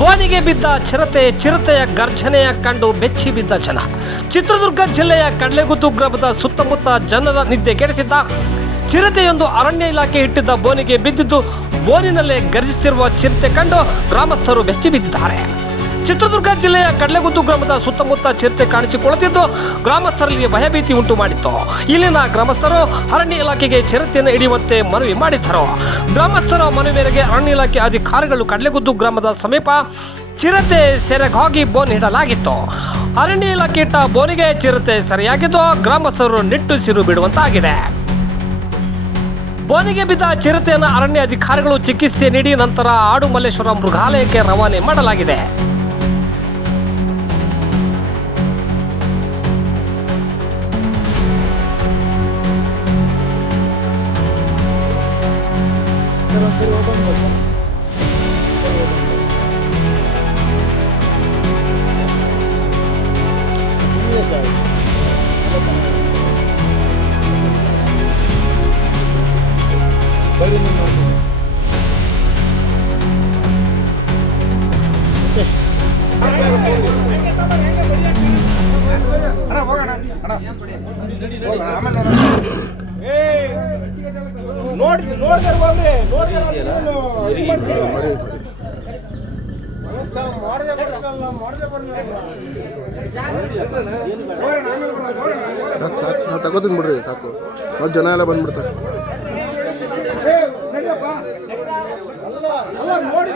ಬೋನಿಗೆ ಬಿದ್ದ ಚಿರತೆಯ ಗರ್ಜನೆಯ ಕಂಡು ಬೆಚ್ಚಿ ಬಿದ್ದ ಜನ. ಚಿತ್ರದುರ್ಗ ಜಿಲ್ಲೆಯ ಕಡ್ಲೆಗುದ್ದು ಗ್ರಾಮದ ಸುತ್ತಮುತ್ತ ಜನರ ನಿದ್ದೆ ಕೆಡಿಸಿದ್ದ ಚಿರತೆಯೊಂದು ಅರಣ್ಯ ಇಲಾಖೆ ಇಟ್ಟಿದ್ದ ಬೋನಿಗೆ ಬಿದ್ದಿದ್ದು ಬೋನಿನಲ್ಲೇ ಗರ್ಜಿಸುತ್ತಿರುವ ಚಿರತೆ ಕಂಡು ಗ್ರಾಮಸ್ಥರು ಬೆಚ್ಚಿ ಬಿದ್ದಿದ್ದಾರೆ. ಚಿತ್ರದುರ್ಗ ಜಿಲ್ಲೆಯ ಕಡ್ಲೆಗುದ್ದು ಗ್ರಾಮದ ಸುತ್ತಮುತ್ತ ಚಿರತೆ ಕಾಣಿಸಿಕೊಳ್ಳುತ್ತಿದ್ದು ಗ್ರಾಮಸ್ಥರಲ್ಲಿ ಭಯಭೀತಿ ಉಂಟು ಮಾಡಿತ್ತು. ಇಲ್ಲಿನ ಗ್ರಾಮಸ್ಥರು ಅರಣ್ಯ ಇಲಾಖೆಗೆ ಚಿರತೆಯನ್ನು ಹಿಡಿಯುವಂತೆ ಮನವಿ ಮಾಡಿದ್ದರು. ಗ್ರಾಮಸ್ಥರ ಮನವಿ ಮೇರೆಗೆ ಅರಣ್ಯ ಇಲಾಖೆ ಅಧಿಕಾರಿಗಳು ಕಡ್ಲೆಗುದ್ದು ಗ್ರಾಮದ ಸಮೀಪ ಚಿರತೆ ಸೆರೆಗಾಗಿ ಬೋನ್ ಇಡಲಾಗಿತ್ತು. ಅರಣ್ಯ ಇಲಾಖೆ ಇಟ್ಟ ಬೋನಿಗೆ ಚಿರತೆ ಸೆರೆಯಾಗಿದ್ದು ಗ್ರಾಮಸ್ಥರು ನಿಟ್ಟುಸಿರು ಬಿಡುವಂತಾಗಿದೆ. ಬೋನಿಗೆ ಬಿದ್ದ ಚಿರತೆಯನ್ನು ಅರಣ್ಯ ಅಧಿಕಾರಿಗಳು ಚಿಕಿತ್ಸೆ ನೀಡಿ ನಂತರ ಆಡುಮಲ್ಲೇಶ್ವರ ಮೃಗಾಲಯಕ್ಕೆ ರವಾನೆ ಮಾಡಲಾಗಿದೆ. ತಗೋತೀನಿ ಬಿಡ್ರಿ, ಸಾಕು. ಮತ್ತು ಜನ ಎಲ್ಲ ಬಂದ್ಬಿಡ್ತಾರೆ. ನೋಡಿ